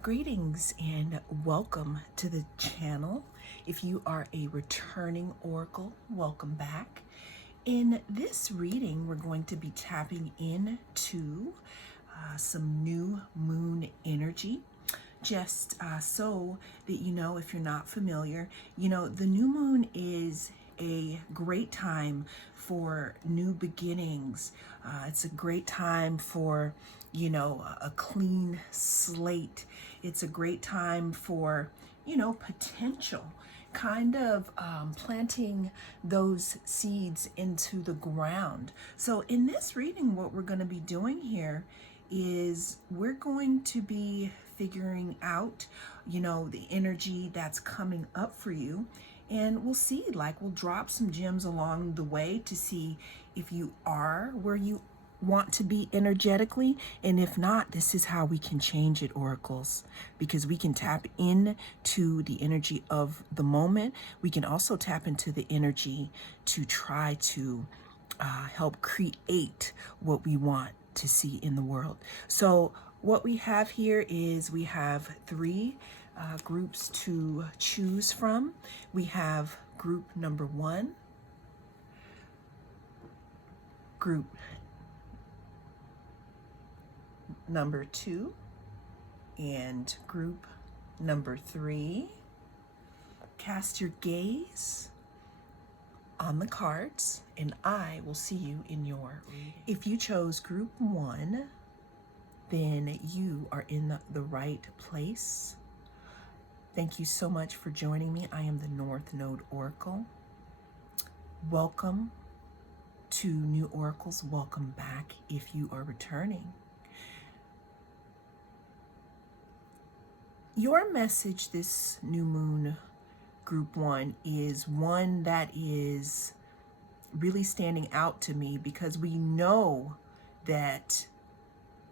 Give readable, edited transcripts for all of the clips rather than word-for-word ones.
Greetings and welcome to the channel. If you are a returning oracle, welcome back. In this reading, we're going to be tapping into some new moon energy. Just so that you know, if you're not familiar, the new moon is a great time for new beginnings. It's a great time for, a clean slate. It's a great time for, potential, kind of planting those seeds into the ground. So in this reading, what we're going to be doing here is we're going to be figuring out, the energy that's coming up for you. And we'll see, we'll drop some gems along the way to see if you are where you want to be energetically. And if not, this is how we can change it, oracles, because we can tap into the energy of the moment. We can also tap into the energy to try to help create what we want to see in the world. So what we have here is we have three groups to choose from. We have group number 1, group number 2, and group number 3. Cast your gaze on the cards and I will see you in your reading. If you chose group 1, then you are in the right place. Thank you so much for joining me. I am the North Node Oracle. Welcome to new oracles. Welcome back if you are returning. Your message this new moon, group 1, is one that is really standing out to me because we know that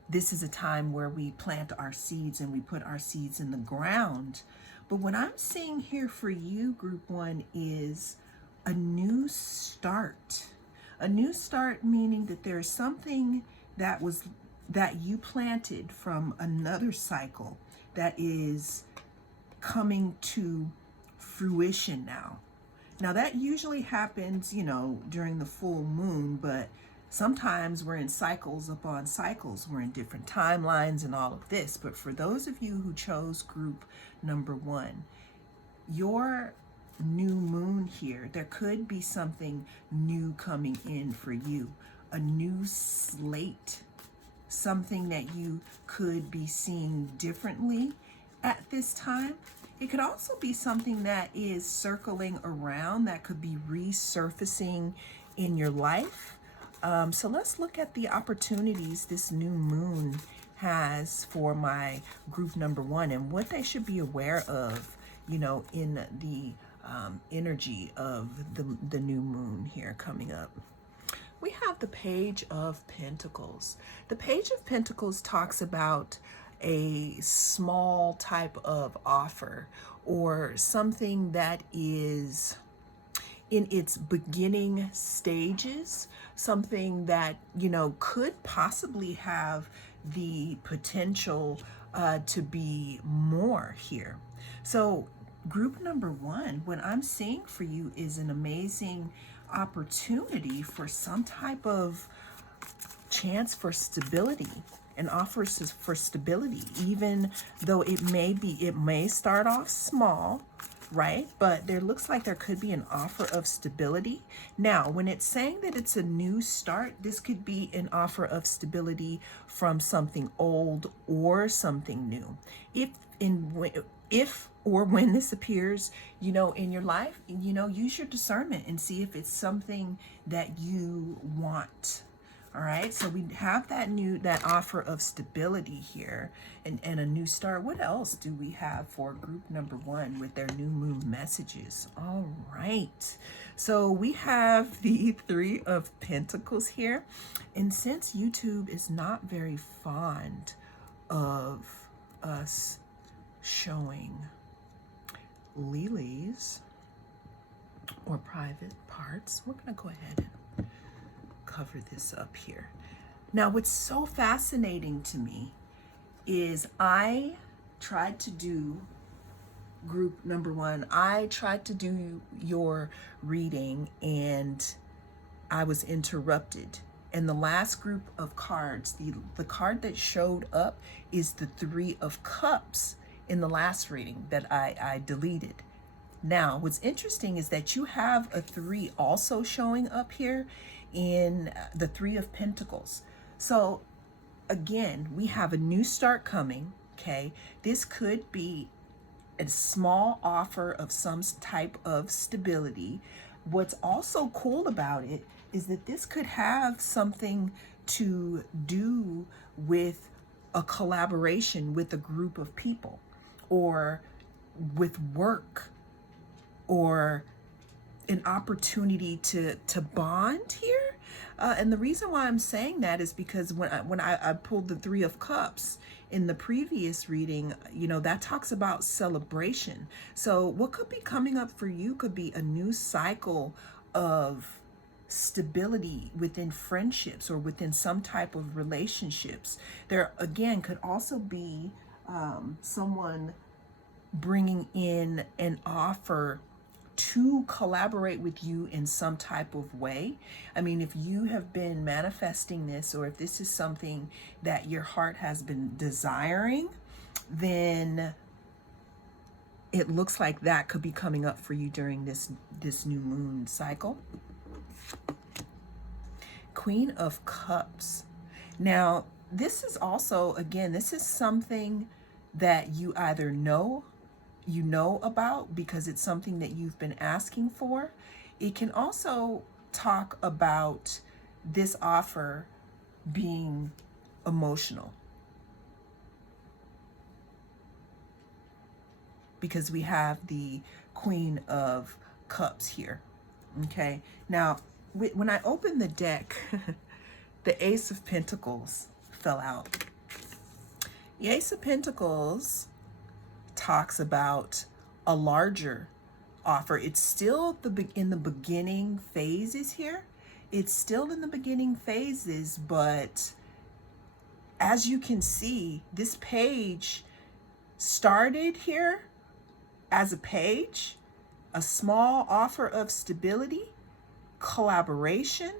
this is a time where we plant our seeds and we put our seeds in the ground. But what I'm seeing here for you, group 1, is a new start. A new start meaning that there's something that you planted from another cycle that is coming to fruition now. Now that usually happens, during the full moon, but sometimes we're in cycles upon cycles. We're in different timelines and all of this. But for those of you who chose group number 1, your new moon here, there could be something new coming in for you. A new slate, something that you could be seeing differently at this time. It could also be something that is circling around, that could be resurfacing in your life. So let's look at the opportunities this new moon has for my group number 1 and what they should be aware of, in the energy of the new moon here coming up. We have the Page of Pentacles. The Page of Pentacles talks about a small type of offer or something that is in its beginning stages, something that, could possibly have the potential to be more here. So group number 1, what I'm seeing for you is an amazing opportunity for some type of chance for stability, and offers for stability, even though it may start off small, right? But there looks like there could be an offer of stability. Now, when it's saying that it's a new start, this could be an offer of stability from something old or something new. If or when this appears, in your life, use your discernment and see if it's something that you want. All right, so we have that offer of stability here and a new start. What else do we have for group number 1 with their new moon messages? All right, so we have the 3 of Pentacles here. And since YouTube is not very fond of us showing lilies or private parts, we're going to go ahead and cover this up here. Now, what's so fascinating to me is I tried to do group number one. I tried to do your reading and I was interrupted. And the last group of cards, the card that showed up is the Three of Cups in the last reading that I deleted. Now, what's interesting is that you have a 3 also showing up here in the Three of Pentacles. So again, we have a new start coming, okay? This could be a small offer of some type of stability. What's also cool about it is that this could have something to do with a collaboration with a group of people, or with work, or an opportunity to bond here. And the reason why I'm saying that is because when I pulled the Three of Cups in the previous reading, you know, that talks about celebration. So what could be coming up for you could be a new cycle of stability within friendships or within some type of relationships. There again could also be someone bringing in an offer to collaborate with you in some type of way. I mean, if you have been manifesting this, or if this is something that your heart has been desiring, then it looks like that could be coming up for you during this new moon cycle. Queen of Cups. Now, this is also, again, this is something that you either know about because it's something that you've been asking for. It can also talk about this offer being emotional, because we have the Queen of Cups here. Okay, now when I opened the deck, the Ace of Pentacles fell out. The Ace of Pentacles talks about a larger offer. It's still in the beginning phases here. It's still in the beginning phases, but as you can see, this page started here as a page, a small offer of stability, collaboration,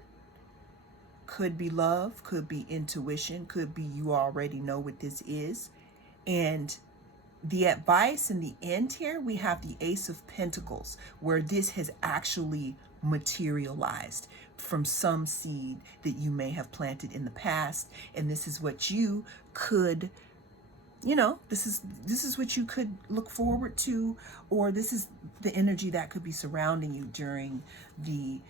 could be love, could be intuition, could be you already know what this is. And the advice in the end here, we have the Ace of Pentacles, where this has actually materialized from some seed that you may have planted in the past. And this is what you could, you know, this is what you could look forward to, or this is the energy that could be surrounding you during the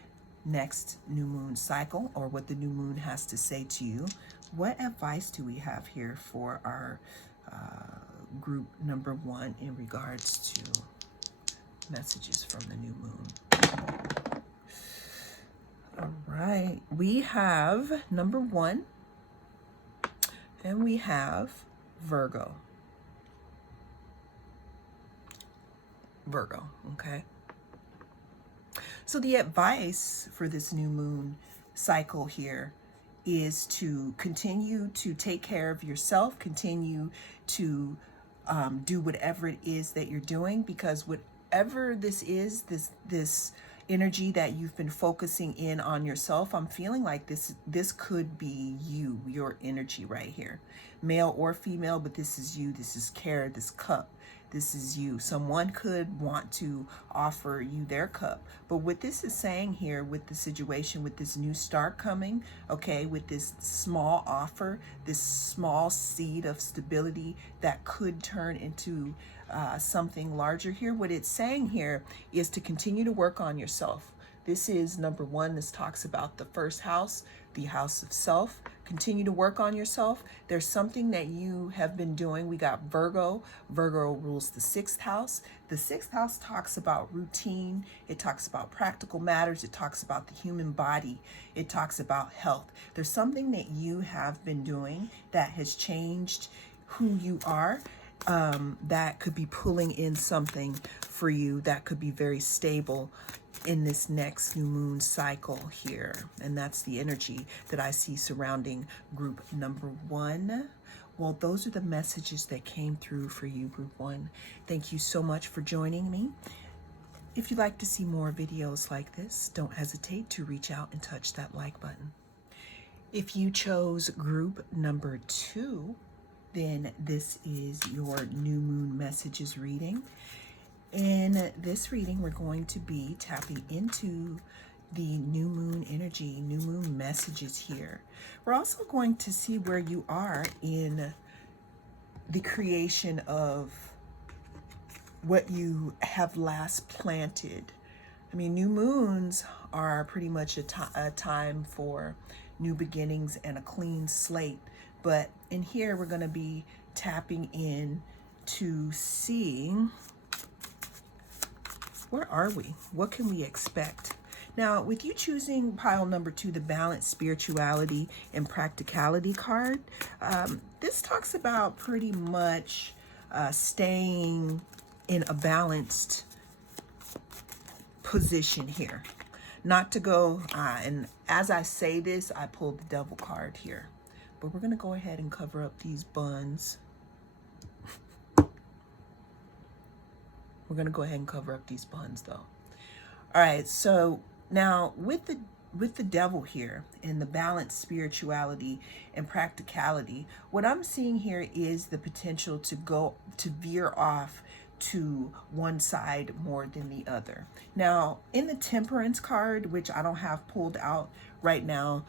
next new moon cycle, or what the new moon has to say to you. What advice do we have here for our group number one in regards to messages from the new moon? All right, we have number one, and we have Virgo. Okay. So the advice for this new moon cycle here is to continue to take care of yourself, continue to do whatever it is that you're doing, because whatever this is, this energy that you've been focusing in on yourself, I'm feeling like this could be you, your energy right here, male or female, but this is you. This is care, this cup. This is you. Someone could want to offer you their cup. But what this is saying here with the situation, with this new start coming, okay, with this small offer, this small seed of stability that could turn into something larger here, what it's saying here is to continue to work on yourself. This is number one. This talks about the first house, the house of self. Continue to work on yourself. There's something that you have been doing. We got Virgo. Virgo rules the sixth house. The sixth house talks about routine. It talks about practical matters. It talks about the human body. It talks about health. There's something that you have been doing that has changed who you are. That could be pulling in something for you that could be very stable in this next new moon cycle here. And that's the energy that I see surrounding group number one. Well, those are the messages that came through for you, Group 1. Thank you so much for joining me. If you'd like to see more videos like this, don't hesitate to reach out and touch that like button. If you chose group number 2, then this is your new moon messages reading. In this reading, we're going to be tapping into the new moon energy, new moon messages here. We're also going to see where you are in the creation of what you have last planted. I mean, new moons are pretty much a time for new beginnings and a clean slate. But in here, we're going to be tapping in to seeing, where are we? What can we expect? Now, with you choosing pile number 2, the Balanced Spirituality and Practicality card, this talks about pretty much staying in a balanced position here. Not to go, and as I say this, I pulled the Devil card here. But we're going to go ahead and cover up these buns. We're going to go ahead and cover up these buns, though. All right, so now with the Devil here in the Balanced Spirituality and Practicality, what I'm seeing here is the potential to veer off to one side more than the other. Now, in the Temperance card, which I don't have pulled out right now,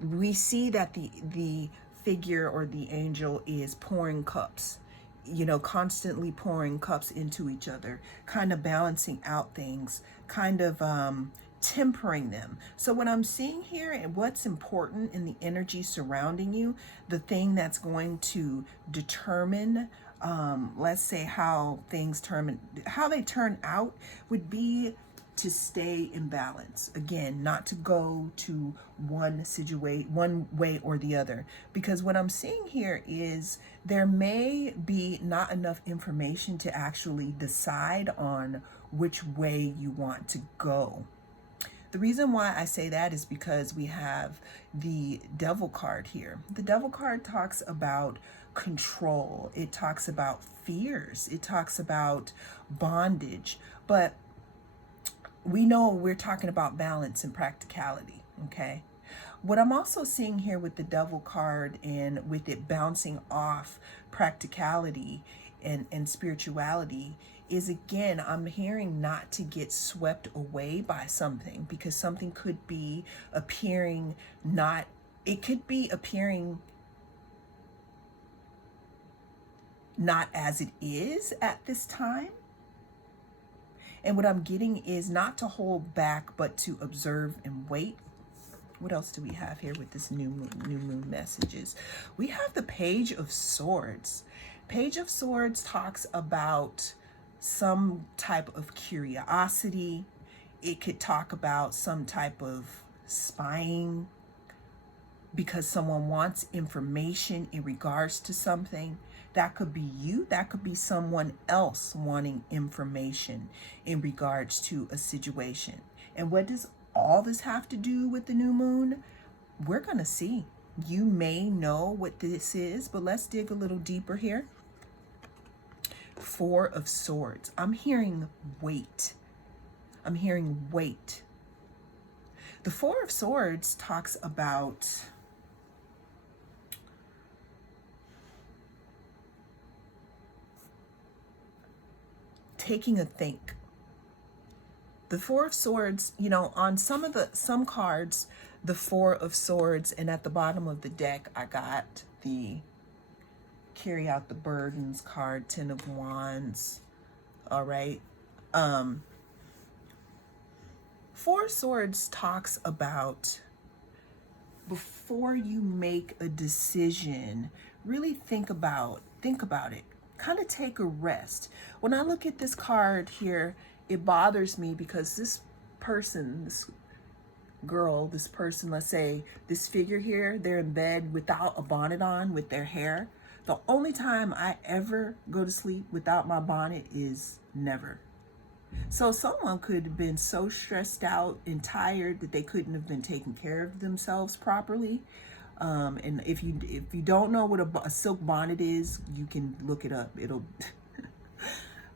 we see that the figure or the angel is pouring cups, you know, constantly pouring cups into each other, kind of balancing out things, kind of tempering them. So what I'm seeing here and what's important in the energy surrounding you, the thing that's going to determine let's say how they turn out would be to stay in balance. Again, not to go to one way or the other, because what I'm seeing here is there may be not enough information to actually decide on which way you want to go. The reason why I say that is because we have the Devil card here. The Devil card talks about control. It talks about fears. It talks about bondage. But we know we're talking about balance and practicality, okay? What I'm also seeing here with the Devil card and with it bouncing off practicality and spirituality is, again, I'm hearing not to get swept away by something, because something could be appearing not as it is at this time. And what I'm getting is not to hold back, but to observe and wait. What else do we have here with this new moon messages? We have the Page of Swords. Page of Swords talks about some type of curiosity. It could talk about some type of spying because someone wants information in regards to something. That could be you. That could be someone else wanting information in regards to a situation. And what does all this have to do with the new moon? We're going to see. You may know what this is, but let's dig a little deeper here. Four of Swords. I'm hearing weight. I'm hearing weight. The Four of Swords talks about taking a think. The Four of Swords, you know, on some cards, the Four of Swords, and at the bottom of the deck, I got the Carry Out the Burdens card, Ten of Wands. All right. Four of Swords talks about before you make a decision, really think about it. Kind of take a rest. When I look at this card here, it bothers me because this person, this girl, this person, let's say this figure here, they're in bed without a bonnet on with their hair. The only time I ever go to sleep without my bonnet is never. So someone could have been so stressed out and tired that they couldn't have been taking care of themselves properly. And if you don't know what a silk bonnet is, you can look it up. It'll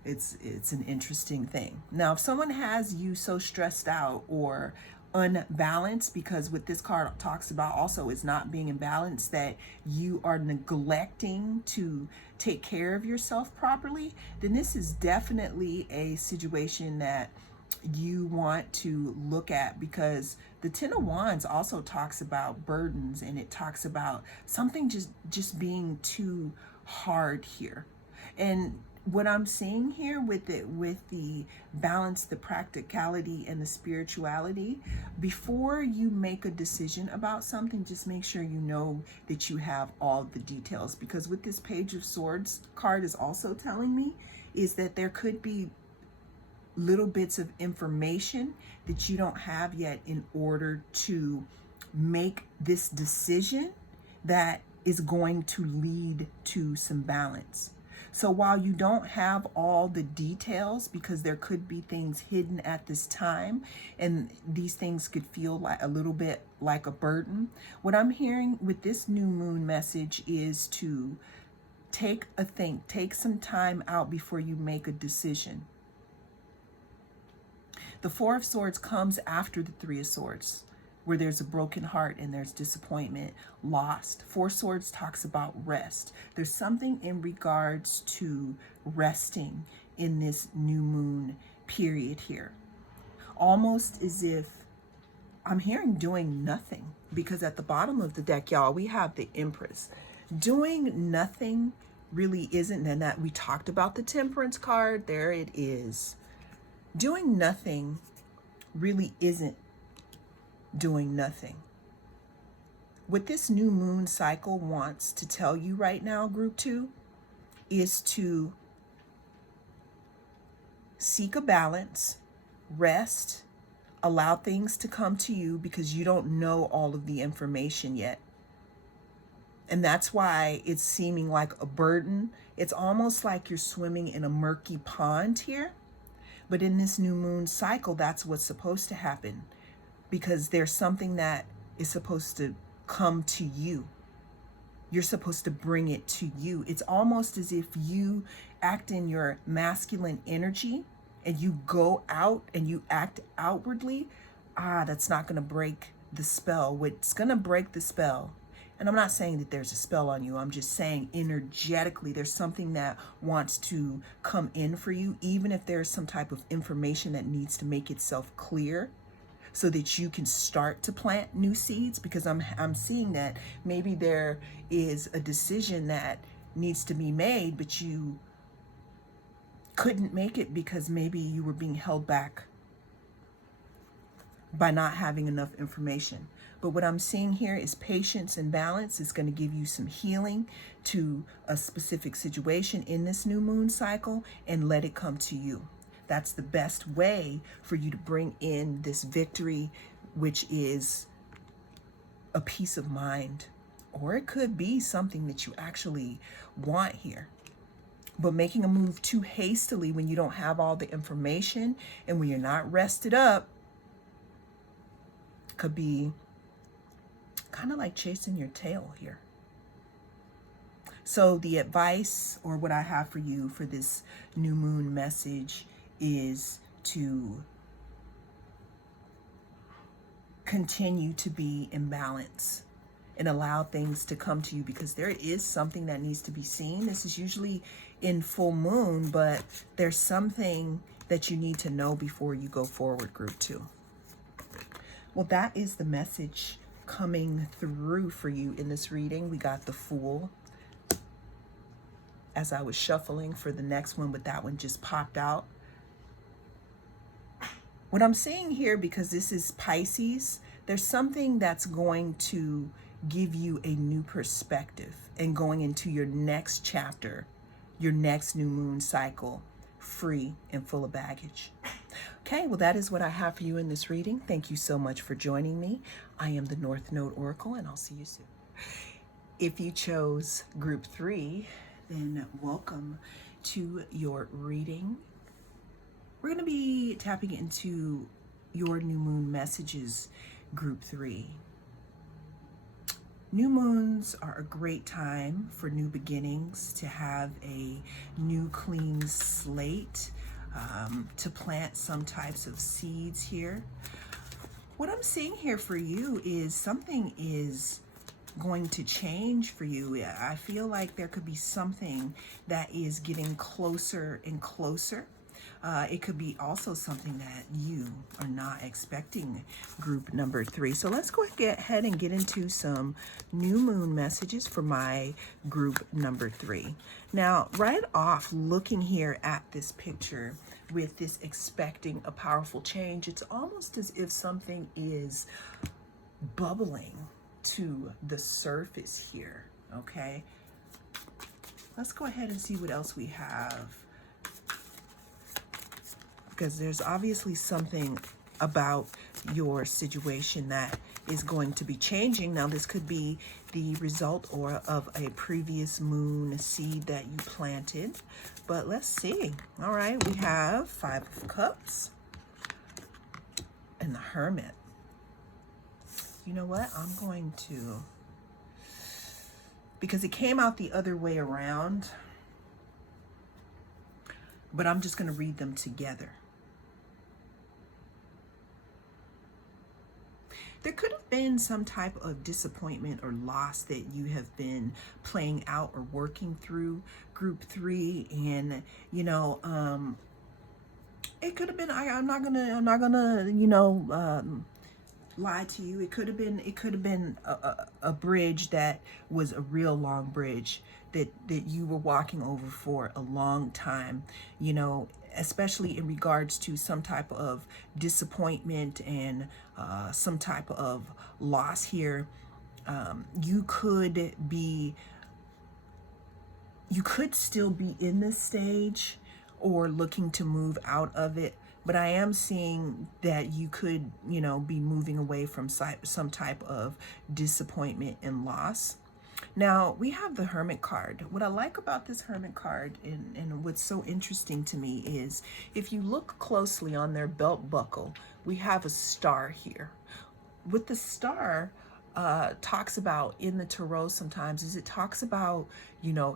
it's an interesting thing. Now, if someone has you so stressed out or unbalanced, because what this card talks about also is not being in balance, that you are neglecting to take care of yourself properly, then this is definitely a situation that you want to look at, because the Ten of Wands also talks about burdens, and it talks about something just being too hard here. And what I'm seeing here with it, with the balance, the practicality, and the spirituality, before you make a decision about something, just make sure you know that you have all the details. Because what this Page of Swords card is also telling me is that there could be little bits of information that you don't have yet in order to make this decision that is going to lead to some balance. So while you don't have all the details, because there could be things hidden at this time, and these things could feel like a little bit like a burden, what I'm hearing with this new moon message is to take some time out before you make a decision. The Four of Swords comes after the Three of Swords, where there's a broken heart and there's disappointment, lost. Four Swords talks about rest. There's something in regards to resting in this new moon period here. Almost as if I'm hearing doing nothing, because at the bottom of the deck, y'all, we have the Empress. Doing nothing really isn't, and that we talked about the Temperance card. There it is. Doing nothing really isn't doing nothing. What this new moon cycle wants to tell you right now, group 2, is to seek a balance, rest, allow things to come to you, because you don't know all of the information yet. And that's why it's seeming like a burden. It's almost like you're swimming in a murky pond here. But in this new moon cycle, that's what's supposed to happen, because there's something that is supposed to come to you. You're supposed to bring it to you. It's almost as if you act in your masculine energy and you go out and you act outwardly. That's not going to break the spell. What's going to break the spell, and I'm not saying that there's a spell on you, I'm just saying energetically there's something that wants to come in for you, even if there's some type of information that needs to make itself clear so that you can start to plant new seeds. Because I'm seeing that maybe there is a decision that needs to be made, but you couldn't make it because maybe you were being held back by not having enough information. But what I'm seeing here is patience and balance. It's going to give you some healing to a specific situation in this new moon cycle, and let it come to you. That's the best way for you to bring in this victory, which is a peace of mind. Or it could be something that you actually want here. But making a move too hastily when you don't have all the information and when you're not rested up could be kind of like chasing your tail here. So the advice, or what I have for you for this new moon message, is to continue to be in balance and allow things to come to you, because there is something that needs to be seen. This is usually in full moon, but there's something that you need to know before you go forward, group 2. Well, that is the message coming through for you in this reading. We got the Fool as I was shuffling for the next one, but that one just popped out. What I'm seeing here, because this is Pisces, there's something that's going to give you a new perspective and going into your next chapter, your next new moon cycle, free and full of baggage. Okay, well, that is what I have for you in this reading. Thank you so much for joining me. I am the North Node Oracle, and I'll see you soon. If you chose group 3, then welcome to your reading. We're going to be tapping into your new moon messages, group 3. New moons are a great time for new beginnings, to have a new clean slate, to plant some types of seeds here. What I'm seeing here for you is something is going to change for you. I feel like there could be something that is getting closer and closer. It could be also something that you are not expecting, group number 3. So let's go ahead and get into some new moon messages for my group number 3. Now, right off, looking here at this picture with this expecting a powerful change, it's almost as if something is bubbling to the surface here, okay? Let's go ahead and see what else we have, because there's obviously something about your situation that is going to be changing. Now, this could be the result of a previous moon seed that you planted, but let's see. All right, we have 5 of Cups and the Hermit. You know what? I'm going to, because it came out the other way around, but I'm just going to read them together. There could have been some type of disappointment or loss that you have been playing out or working through, group 3, and it could have been. I'm not gonna lie to you. It could have been a bridge that was a real long bridge that you were walking over for a long time, especially in regards to some type of disappointment and some type of loss here. You could still be in this stage or looking to move out of it, but I am seeing that you could, be moving away from some type of disappointment and loss. Now, we have the Hermit card. What I like about this Hermit card, and what's so interesting to me, is if you look closely on their belt buckle, we have a star here. What the star talks about in the tarot sometimes is it talks about,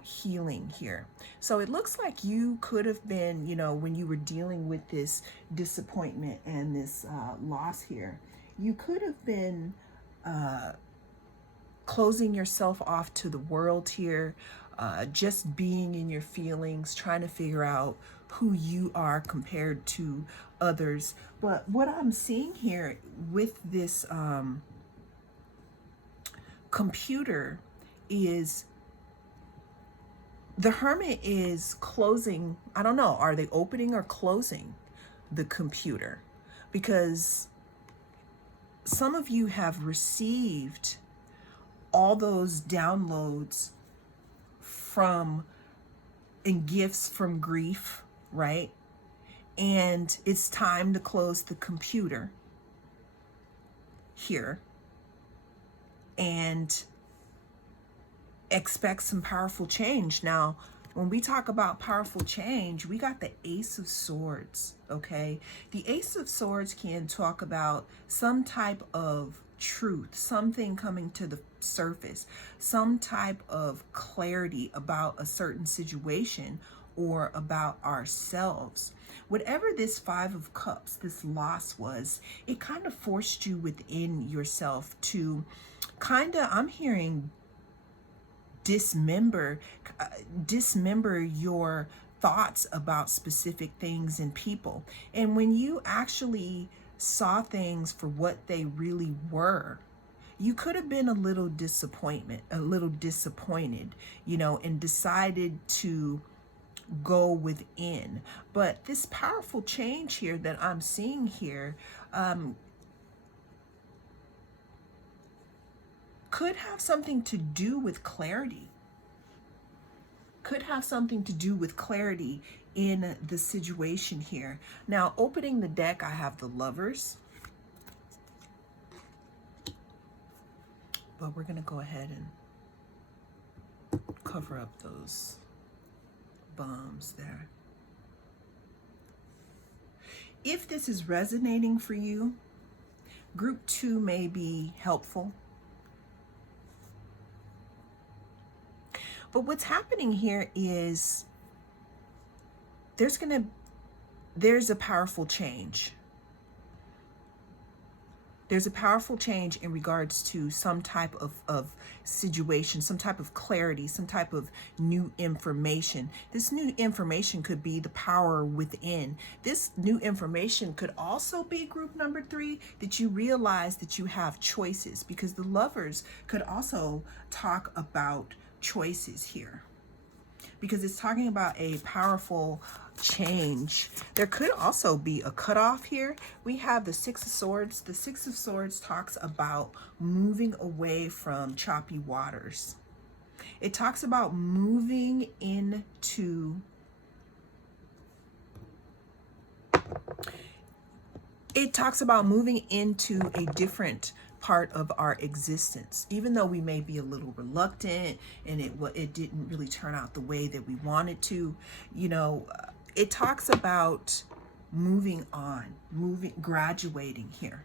healing here. So it looks like you could have been, when you were dealing with this disappointment and this loss here, you could have been closing yourself off to the world here, just being in your feelings, trying to figure out who you are compared to others. But what I'm seeing here with this computer is the Hermit is closing. I don't know, are they opening or closing the computer? Because some of you have received all those downloads and gifts from grief, right? And it's time to close the computer here and expect some powerful change. Now, when we talk about powerful change, we got the Ace of Swords, okay? The Ace of Swords can talk about some type of truth, something coming to the surface, some type of clarity about a certain situation or about ourselves. Whatever this 5 of Cups, this loss was, it kind of forced you within yourself to I'm hearing dismember your thoughts about specific things and people. And when you actually saw things for what they really were, you could have been a little disappointed, and decided to go within. But this powerful change here that I'm seeing here could have something to do with clarity. Could have something to do with clarity in the situation here. Now, opening the deck, I have the Lovers. But we're going to go ahead and cover up those bombs there. If this is resonating for you, group 2 may be helpful. But what's happening here is there's a powerful change. There's a powerful change in regards to some type of situation, some type of clarity, some type of new information. This new information could be the power within. This new information could also be group number 3, that you realize that you have choices, because the Lovers could also talk about choices here, because it's talking about a powerful change. There could also be a cutoff here. We have the Six of Swords. The Six of Swords talks about moving away from choppy waters. It talks about moving into a different part of our existence, even though we may be a little reluctant and it didn't really turn out the way that we wanted to. It talks about moving on, graduating here.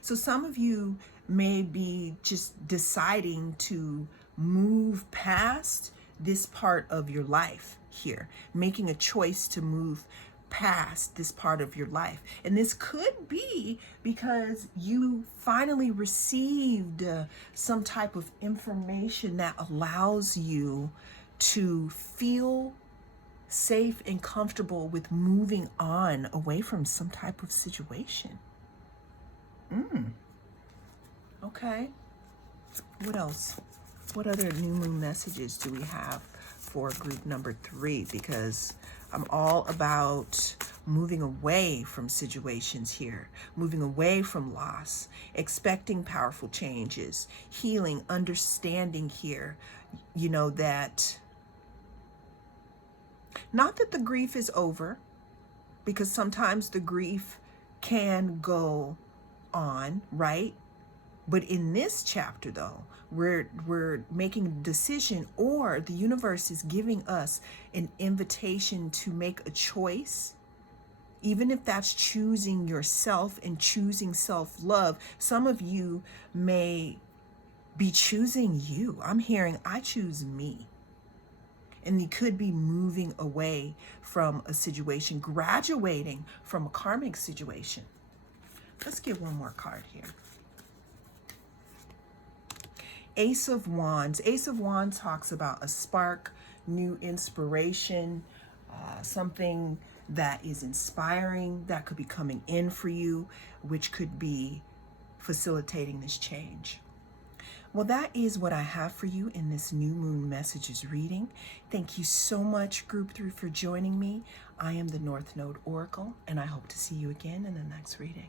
So some of you may be just deciding to move past this part of your life here, making a choice to move past this part of your life. And this could be because you finally received some type of information that allows you to feel safe and comfortable with moving on away from some type of situation. Okay. What else? What other new moon messages do we have for group number 3? Because I'm all about moving away from situations here, moving away from loss, expecting powerful changes, healing, understanding here, that not that the grief is over, because sometimes the grief can go on, right? But in this chapter, though, we're making a decision, or the universe is giving us an invitation to make a choice, even if that's choosing yourself and choosing self-love. Some of you may be choosing you. I'm hearing, I choose me. And you could be moving away from a situation, graduating from a karmic situation. Let's get one more card here. Ace of Wands. Ace of Wands talks about a spark, new inspiration, something that is inspiring that could be coming in for you, which could be facilitating this change. Well, that is what I have for you in this new moon messages reading. Thank you so much, Group 3, for joining me. I am the North Node Oracle, and I hope to see you again in the next reading.